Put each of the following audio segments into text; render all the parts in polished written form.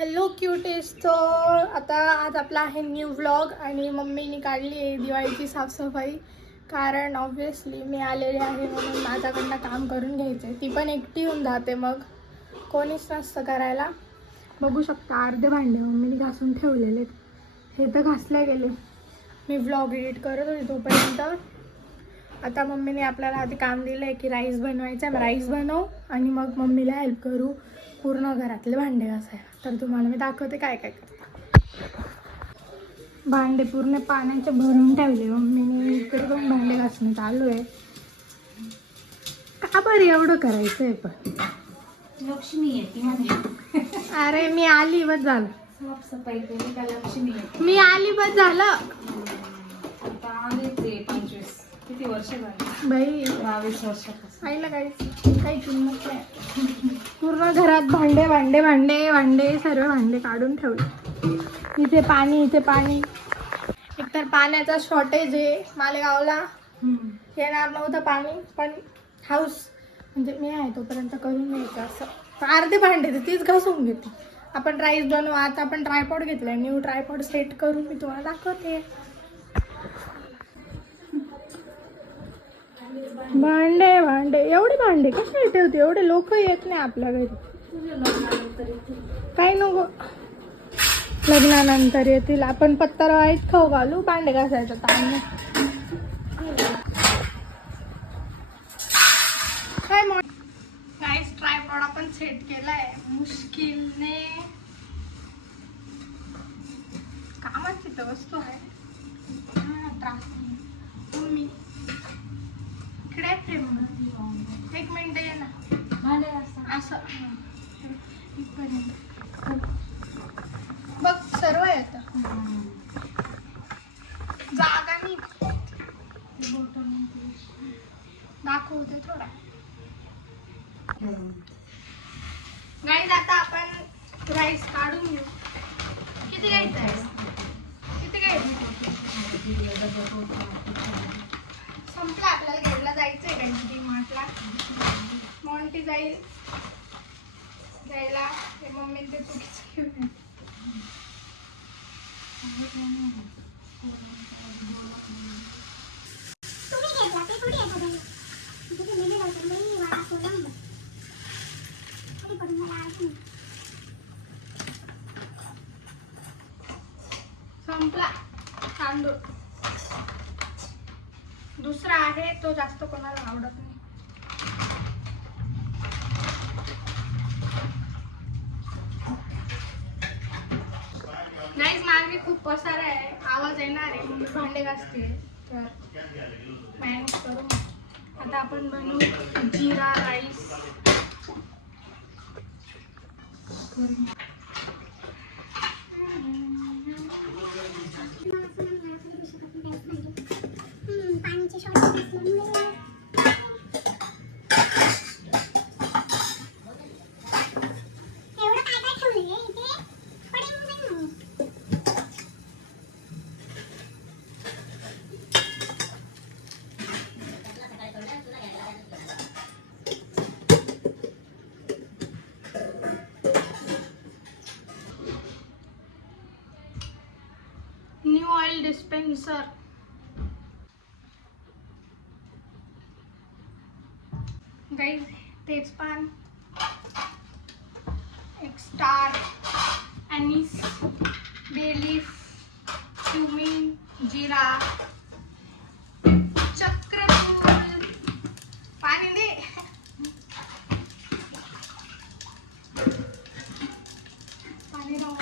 Hello क्यूटेस. तर आज आपला आहे न्यू व्लॉग आणि मम्मीने काढली आहे दिवाळीची साफसफाई. कारण ऑब्व्हियसली मी आलेले आहे म्हणून माझ्याकडनं काम करून घ्यायचं आहे. ती पण एकटी येऊन जाते, मग कोणीच नसतं करायला. बघू शकता अर्धे भांडे मम्मीने घासून ठेवलेले, हे तर घासले गेले. मी व्लॉग एडिट करत होते तोपर्यंत. आता मम्मीने आपल्याला आधी काम दिलं आहे की राईस बनवायचं आहे. राईस बनवू आणि मग मम्मीला हेल्प करू पूर्ण घरातले भांडे घासायला. तर तुम्हाला मी दाखवते काय काय करते. भांडे पूर्ण पाण्याचे भरून ठेवले मम्मीने. इकडे पण भांडे घासणं चालू आहे. का बरं एवढं करायचं आहे? पण लक्ष्मी येते म्हणे. अरे मी आली बस झालं. साफसफाई केली का लक्ष्मी येते. मी आली बस झालं. आता आले ते 25 किती वर्ष झाली बाई 22 वर्षापासून. आईला काही किंमत नाही. पूर्ण घरात भांडे भांडे भांडे भांडे सर्व भांडे काढून ठेवले. इथे पाणी. एकतर पाण्याचा शॉर्टेज आहे मालेगावला. येणार नव्हतं पाणी, पण हाऊस म्हणजे मी आहे तोपर्यंत करून घ्यायचं असं. अर्धे भांडे तर तीच घासून घेते. आपण राईस बनवू. आता आपण ट्रायपॉड घेतलाय, न्यू ट्रायपॉड सेट करून मी तुम्हाला दाखवते. भांडे एवढे भांडे कसे ठेवते? एवढे लोक येत नाही आपल्या घरी. काही नको, लग्नानंतर येतील. आपण पत्तर वाईट खाऊ घालू, भांडे घासायचं ताण नाही. काय गाईस, ट्रायपॉड आपण सेट केलाय मुश्किलने. कामाची तर वस्तू आहे, त्रास नाही. मम्मी इकडे फ्रेम, एक मिनिट ये ना. असं बघ सर्व येतं. जागा नाही, दाखवते थोडा. गाईस आता आपण राईस काढून घेऊ. किती घ्यायचं आहे? किती घ्यायचं? संपला. आपल्याला घ्यायला जायचंय गणपती मार्टला. मॉन्टी जाईल घ्यायला. ते मम्मी ते चुकीचं घेऊन. संपला तांदूळ. दुसरा आहे तो जास्त कोणाला आवडत नाही. गाईस मागे खूप पसारा आहे, आवाज येणार आहे. मग भांडे घासते तर मॅनेज करू. आता आपण बनवू jeera rice. New oil dispenser. Guys तेजपान, एक star Anees, bay leaf, cumin, जिरा, चक्रफूल. पाणी दे. पाणी राहू.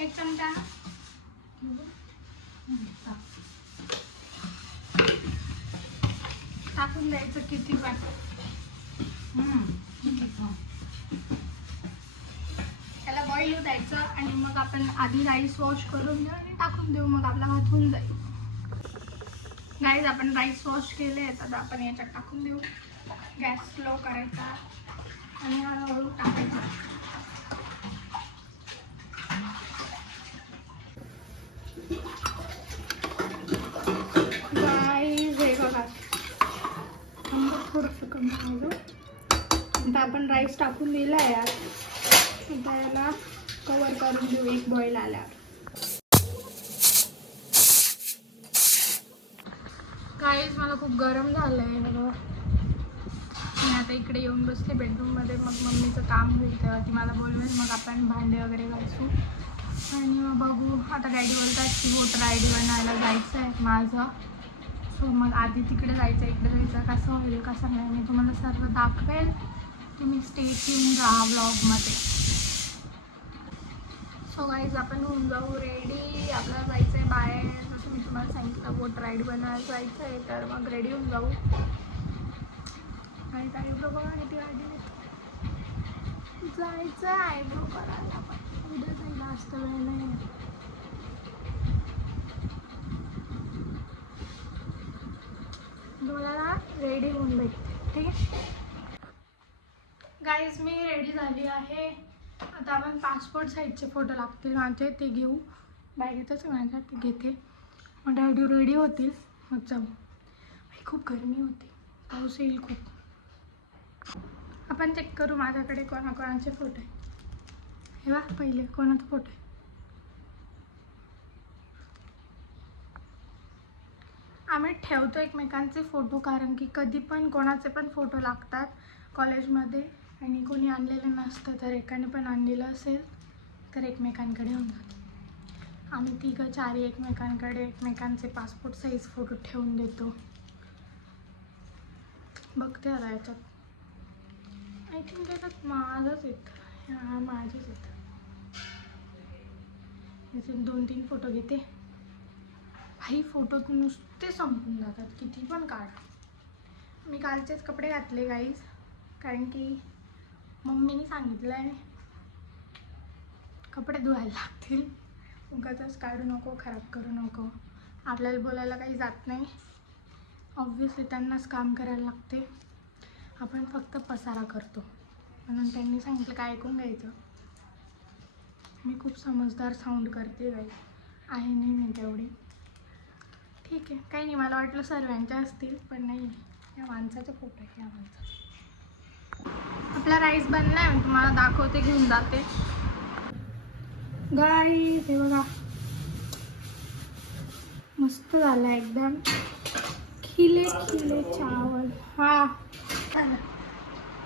एक चमचा टाकून द्यायचं. किती पण त्याला बॉईल होऊ द्यायचं आणि मग आपण आधी राईस वॉश करून देऊ आणि टाकून देऊ. मग आपला भात होऊन जाईल. गाईज आपण राईस वॉश केले आहेत, आता आपण याच्यात टाकून देऊ. गॅस स्लो करायचा आणि हळूहळू टाकायचा. गाईज हे बघा थोडंसं कमी राहिलं. आता आपण राईस टाकून दिला आहे यार. आता याला कवर करून देऊ एक बॉईल आल्यावर. गाईज मला खूप गरम झालं आहे बघा. मी आता इकडे येऊन बसते बेडरूममध्ये. मग मम्मीचं काम होईल तेव्हा ती मला बोलवेल. मग आपण भांडे वगैरे घासू आणि मग बघू. आता डॅडी बोलतात की वोटर आय डी बनायला जायचं आहे माझं. सो मग आधी तिकडे जायचं इकडे जायचं. कसं होईल कसं नाही मी तुम्हाला सर्व दाखवेल. तुम्ही स्टे ट्यून राहा व्लॉगमध्ये. सो गाईज आपण होऊन जाऊ रेडी. आपल्याला जायचं आहे बाहेर. जसं मी तुम्हाला सांगितलं वोटर आय डी बनायला जायचं आहे, तर मग रेडी होऊन जाऊ. आणि आयब्रो बघा किती गाडी जायचं आहे आयब्रो करायला. पण उद्या काही जास्त वेळ नाही. डोळ्याला रेडी होऊन भेटते. ठीक आहे गाईज मी रेडी झाली आहे. आता आपण पासपोर्ट साईजचे फोटो लागतील माझे, ते घेऊ. बॅगेतच माझ्या ते घेते. मग डॅडी रेडी होतील मग जाऊ. खूप गरमी होती, पाऊस येईल खूप. आपण चेक करू माझ्याकडे कोणाकोणाचे फोटो आहे. हे बघ पहिले कोणाचा फोटो आहे. आम्ही ठेवतो एकमेकांचे फोटो, कारण की कधी पण कोणाचे पण फोटो लागतात कॉलेजमध्ये आणि कोणी आणलेलं नसतं, तर एकाने पण आणलेलं असेल तर एकमेकांकडे होऊन जातं. आम्ही 3-4 एकमेकांकडे एकमेकांचे पासपोर्ट साईज फोटो ठेवून देतो. बघते आता याच्यात आय थिंक याच्यात माझंच येतं. हां माझेच येतं. याच्यात 2-3 फोटो घेते. भाई फोटो नुसते संपून जातात किती पण काढा. मी कालचेच कपडे घातले गाईज, कारण की मम्मीने सांगितलं आहे कपडे धुवायला लागतील. उगाचच काढू नको, खराब करू नको. आपल्याला बोलायला काही जात नाही. ऑब्व्हियसली त्यांनाच काम करायला लागते. आपण फक्त पसारा करतो. म्हणून त्यांनी सांगितलं काय ऐकून घ्यायचं. मी खूप समजदार साऊंड करते गाईज, आहे नाही मी तेवढी. ठीक आहे काही नाही. मला वाटलं सर्वांच्या असतील पण नाही. या माणसाचा फोटो आहे या माणसाचा. आपला राईस बनला आहे, मी तुम्हाला दाखवते, घेऊन जाते. गाईस हे बघा मस्त झालं एकदम खिले खिले चावल. हा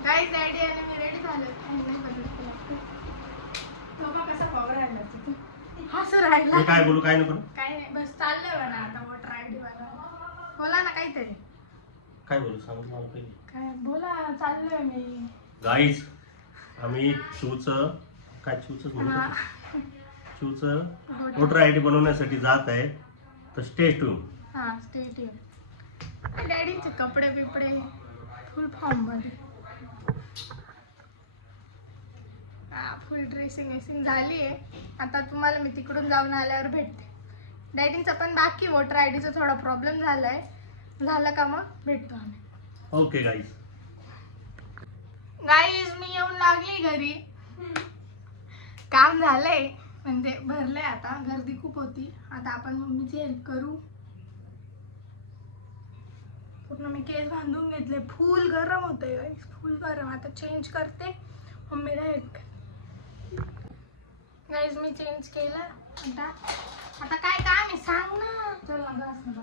गाईस डॅडी आणि मी रेडी झालो. कसा पावर राहिला हा सर राहिला. काय बोलू काय नको काय नाही बस चाललंय म्हणा आता वोटर आय डी वाला. बोला ना काहीतरी. काय बोलू सांग मला पहिले. काय बोला चाललोय मी. गाईज आम्ही शिवचं काय शिवचंच म्हणतो शिवचं वोटर आय डी बनवण्यासाठी जात आहे, तर स्टे ट्यून. हां स्टे ट्यून. डॅडीचे कपडे बिपडे फुल फॉर्म मध्ये. फुल ड्रेसिंग वेसिंग झाली आहे. आता तुम्हाला मी तिकडून जाऊन आल्यावर भेटते. डॅडींचं पण बाकी वोटर आय डीचा थोडा प्रॉब्लेम झालाय. झालं का मग भेटतो आम्ही. Okay guys. गाईज मी येऊन लागली घरी. काम झालंय म्हणजे भरलंय. आता गर्दी खूप होती. आता आपण मम्मीची हेल्प करू. पूर्ण मी केस बांधून घेतले. फुल गरम होतंय गाईज, फुल गरम. आता चेंज करते, मम्मीला हेल्प करते. गाईज मी चेंज केलं. आता काय काम आहे सांग ना. चला घास ना.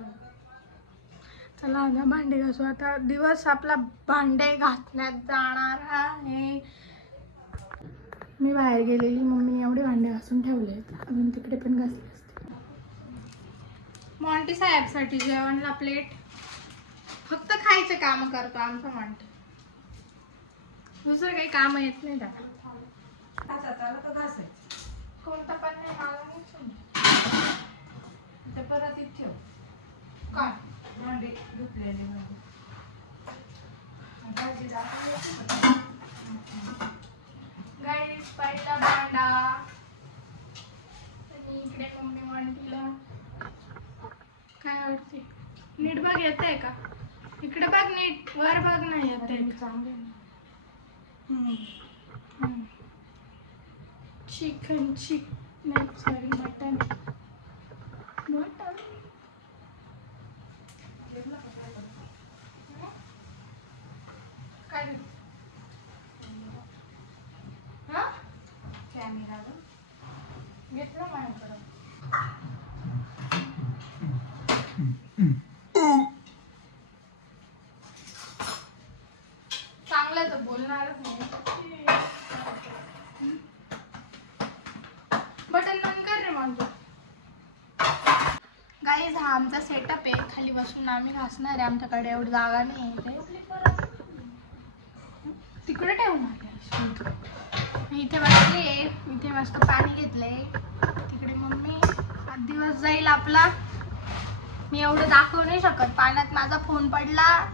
चला आता भांडे घासू. आता दिवस आपला भांडे घासण्यात जाणार आहे. मी बाहेर गेलेली, मम्मीने एवढे भांडे घासून ठेवले अजून तिकडे पण घासले असते. मॉन्टी साहेबसाठी जेवणला प्लेट. फक्त खायचे काम करतो आमचा मॉन्टी. दुसरं काही काम येत नाही त्याला. कोणतं पण नाही मला नाही समजत. ते परत इथे ठेव. काय भांडे धुतलेले भांडे. गाईस पहिला भांडा आणि इकडे मम्मी मॉन्टीला काय आवडते नीट बघ येतंय का? इकडे बघ नीट, वर बघ नाही येतंय. चिकन नाही सॉरी मटन. काय कॅमेरा घेतलं माझ्याकडं. चांगलं तर बोलणारच नाही. बटन बंद कर रे माझं. गाईज हा आमचा सेटअप आहे. खाली बसून आम्ही घासणार आहे. आमच्याकडे एवढी जागा नाही आहे. तिकडे ठेवून इथे बसली. इथे मस्त पाणी घेतलंय. तिकडे मम्मी. आज दिवस जाईल आपला. मी एवढं दाखवू नाही शकत. पाण्यात माझा फोन पडला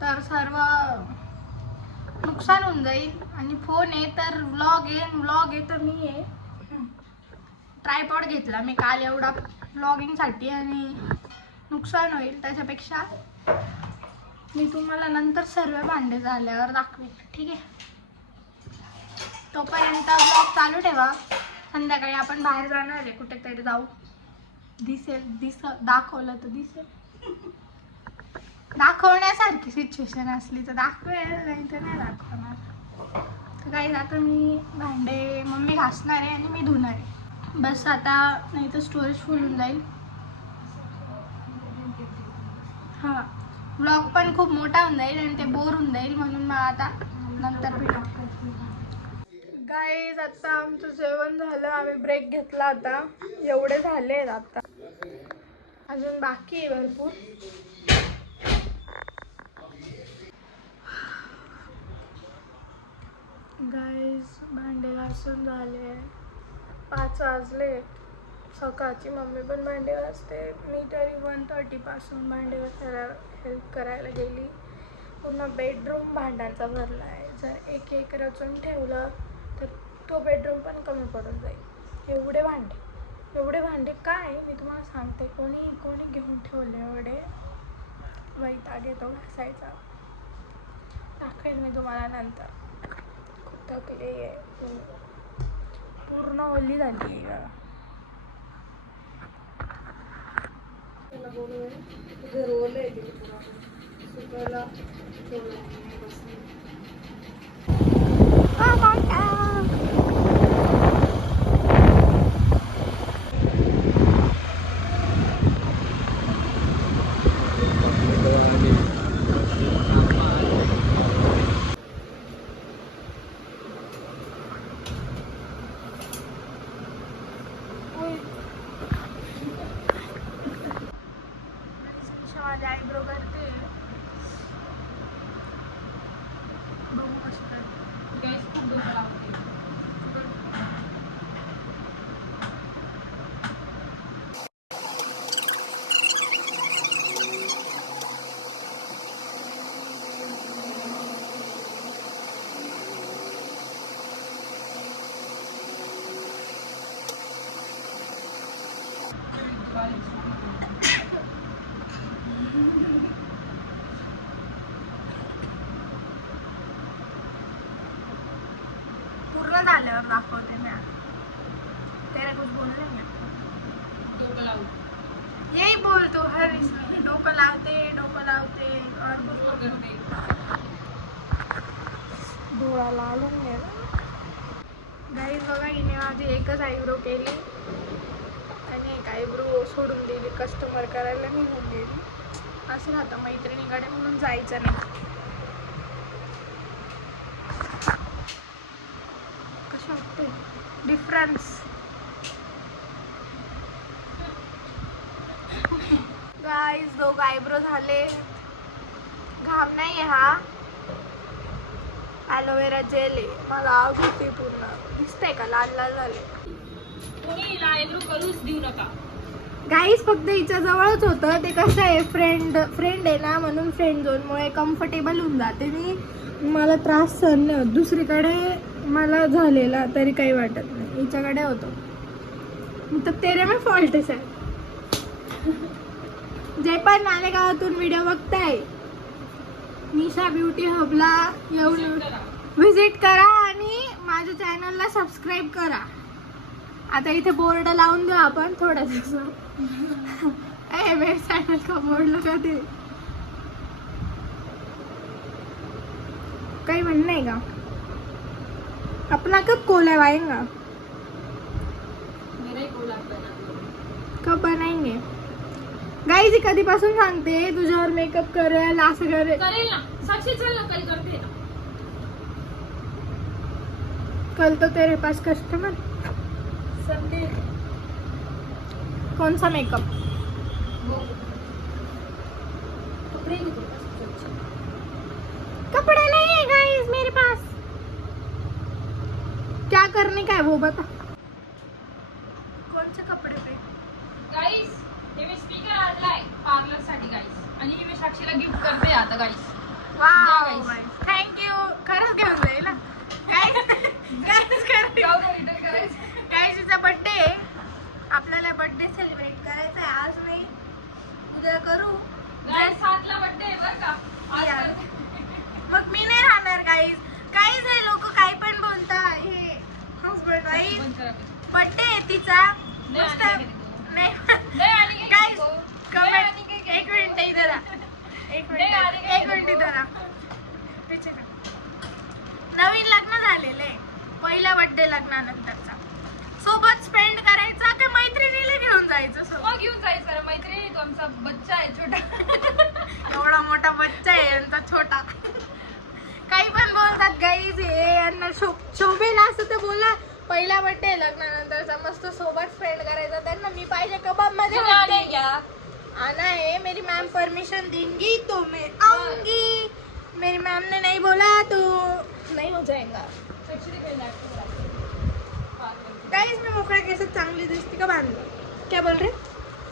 तर सर्व नुकसान होऊन जाईल. आणि फोन आहे तर व्लॉग आहे तर मी आहे. ट्रायपॉड घेतला मी काल एवढा व्लॉगिंगसाठी आणि नुकसान होईल. त्याच्यापेक्षा मी तुम्हाला नंतर सर्व भांडे झाल्यावर दाखवेन. ठीक आहे. तोपर्यंत व्लॉग चालू ठेवा. संध्याकाळी आपण बाहेर जाणार आहे. कुठेतरी जाऊ. दाखवलं तर दिसेल. दाखवण्यासारखी सिच्युएशन असली तर दाखवेल, नाही तर नाही दाखवणार. तर काही आता मी भांडे मम्मी घासणार आहे आणि मी धुणार आहे. बस आता, नाही तर स्टोरेज फुल होऊन जाईल. हां, व्लॉग पण खूप मोठा होऊन जाईल आणि ते बोर होऊन जाईल. म्हणून मग आता नंतर भेटू. गाईज आता आमचं जेवण झालं. आम्ही ब्रेक घेतला. आता एवढे झाले आता, अजून बाकी आहे भरपूर. गाईज भांडे घासून झाले. 5 वाजले. सकाळची मम्मी पण भांडे घासते. मी तरी 1:30 पासून भांडे घासायला हेल्प करायला गेली. पूर्ण बेडरूम भांड्यांचा भरला आहे. जर एक रचून ठेवलं तर तो बेडरूम पण कमी पडून जाईल. एवढे भांडे काय मी तुम्हाला सांगते. कोणी घेऊन ठेवले एवढे. वैताग येतो घासायचा. दाखवेन मी तुम्हाला नंतर. खूप थकली आहे. पूर्ण ओली झाली आहे. माझे आयब्रो करते. बघू कसं करते. गॅस खूप डोकं लावते. पूर्ण झाल्यावर दाखवते मी. तेरा कुछ बोलले ना. डोकं लावते. यही बोलतो हर इसमें. डोकं लावते और डोकं करते. डोळा लालून गेला. गाईज बघा, हिने माझी एकच आयब्रो केली आणि एक आयब्रो सोडून दिली. कस्टमर करायला निघून गेली. असं राहतं मैत्रिणीकडे, म्हणून जायचं नाही. कसं वाटते डिफरन्स. गाईज 2 आयब्रो झाले. घाम नाही आहे हा. ॲलोवेरा जेल आहे. मला आवडते. पूर्ण दिसतंय का लाल झाले. कोणी आयब्रो करूच देऊ नका. गाईज फक्त हिच्या जवळच होतं. ते कसं आहे, फ्रेंड आहे ना, म्हणून फ्रेंड झोनमुळे कम्फर्टेबल होऊन जाते. मी मला त्रास सहन नाही होत. दुसरीकडे मला झालेला तरी काही वाटत नाही. हिच्याकडे होतो तर तेरे में फॉल्ट आहे. जे पण मालेगावातून व्हिडिओ बघताय, निशा ब्युटी हबला येऊन व्हिजिट करा आणि माझ्या चॅनलला सबस्क्राईब करा. आता इथे बोर्ड लावून देऊ आपण थोड्या दिवसात. मेरे चैनल का बोर्ड लगा दे. काही म्हणणं आहे का? अपना कब कोलैब आएगा? कब बनाएंगे? गाईज कधीपासून सांगते तुझ्यावर मेकअप करेल असं करेल. करेल ना साक्षी, चल ना कल करते ना. कल तो तेरे पास कस्टमर. संडे कौन सा मेकअप? कपड़े नहीं तो कपड़े नहीं है गाइस मेरे पास. क्या करने का है वो बता. कौन से कपड़े पे? गाईस हे मी स्पीकर आणलाय पार्लर साठी गाईस, आणि मी साक्षीला गिफ्ट करते आता गाईस. Wow guys. थँक्यू. खरंच घेऊन जाईल गाईजचा बर्थडे आहे. आपल्याला बर्थडे सेलिब्रेट करायचा आहे. आज नाही उद्या करू. गाईस 7 ला बर्थडे आहे बरं का आज. या. मग मी नाही राहणार गाईज. गाईज हे लोक काही पण बोलता. हे हसबंड वाईफ बंद करा. बर्थडे आहे तिचा. नाही मस्त. आणि काय नाही नाही आणि काय गाईज नको. कमेंट. एक मिनिट इधर आ. एक मिनिट इधर आ. विचारा. नवीन लग्न झालेलं आहे. पहिला बर्थडे लग्नानंतरचा. सोबत स्पेंड करायचा का मैत्रिणीला घेऊन जायचं सोबत? मग घेऊन जायचं जरा. मैत्रिणी तो आमचा बच्चा आहे छोटा. एवढा मोठा बच्चा आहे यांचा छोटा. काही पण बोलतात गाईज. हे यांना शोभेल असं तर बोला. पहिला बर्थडे लग्नानंतरचा मस्त सोबत स्पेंड करायचा. त्यांना मी पाहिजे कबाब मध्ये नाही घ्या. आना है. मेरी मैम परमिशन देंगी तो मैं आऊंगी. मेरी मैम ने नहीं बोला तो नहीं हो जाएगा. गाइस मी मोकळ्या केसात चांगली दिसते का बांधलं? क्या बोल रहे?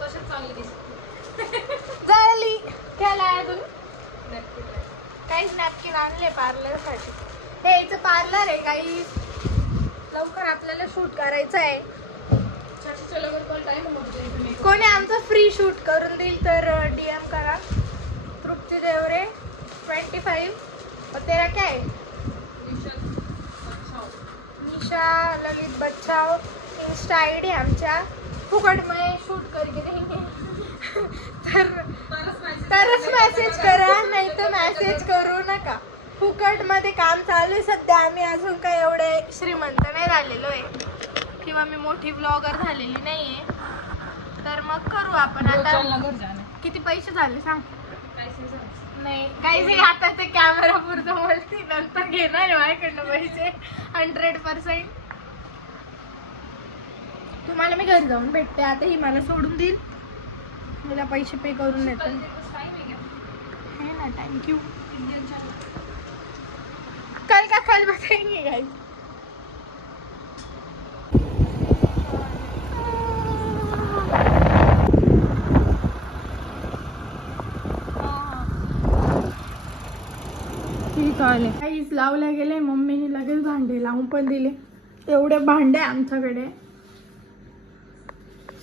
कशात चांगली दिसते? जळली. क्या लाया तुम्ही? काहीच नॅपकिन आणले पार्लर साठी. हे इथं पार्लर आहे काही. लवकर आपल्याला शूट करायचं आहे. साक्षीच्या लग्न कॉल टाइम होतो तुम्ही. कोणी आमचं फ्री शूट करून देईल तर DM करा. तृप्ती देवरे 25. और तेरा क्या है? निशा ललित बच्चाओ इंस्टा ID आमच्या. फुकट में शूट करके देंगे. तरच मेसेज करा, नाही तर मेसेज करू नका. फुकट मध्ये काम चालू आहे सध्या. आम्ही अजून काही एवढे श्रीमंत नाही झालेलो आहे किंवा मी मोठी ब्लॉगर झालेली नाहीये. तर मग करू आपण आता. किती पैसे झाले सांग? नाही काही आता ते कॅमेरा पुरतं बोलते. नंतर घेणार आहे माझ्याकडनं पैसे 100%. तुम्हाला मी घरी जाऊन भेटते. आता ही मला सोडून देईल. मला पैसे पे करून देते. है ना. थँक्यू. कल का कल बताएंगे गाइस. काहीच लावल्या गेले. मम्मीने लगेच भांडे लावून पण दिले. एवढे भांडे आमच्याकडे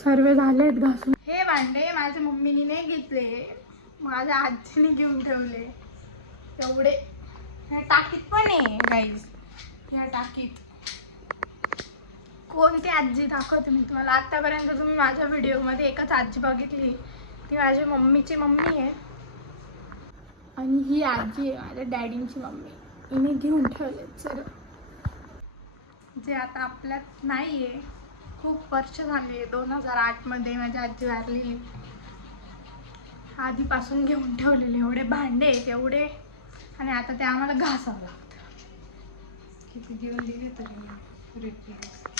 सर्व झालेत घासून. हे भांडे माझ्या मम्मीने नाही घेतले, माझ्या आजीने घेऊन ठेवले. एवढे ह्या टाकीत पण आहे गाईज. ह्या टाकीत कोणती आजी दाखवते मी तुम्हाला. आतापर्यंत तुम्ही माझ्या व्हिडिओमध्ये एकच आजी बघितली, ती माझ्या मम्मीची मम्मी आहे. आणि ही आजी आहे माझ्या डॅडींची मम्मी. हिने घेऊन ठेवलेत सर, जे आता आपल्यात नाही आहे. खूप वर्ष झाले. 2008 मध्ये माझी आजी वारली. आधीपासून घेऊन ठेवलेले एवढे भांडे आहेत एवढे. आणि आता ते आम्हाला घासावं लागतं. किती जीवन दिले तरी.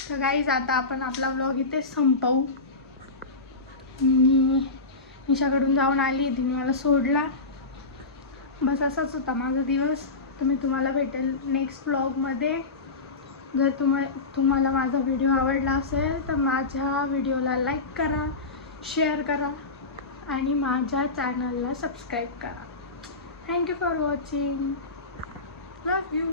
तर गाईज आता आपण आपला व्लॉग इथे संपवू. मी निशाकडून जाऊन आली. तिने मला सोडला. बस असाच होता माझा दिवस. तर मी तुम्हाला भेटेल नेक्स्ट व्लॉगमध्ये. जर तुम्हाला माझा व्हिडिओ आवडला असेल तर माझ्या व्हिडिओला लाईक करा, शेअर करा आणि माझ्या चॅनलला सबस्क्राईब करा. Thank you for watching. Love you.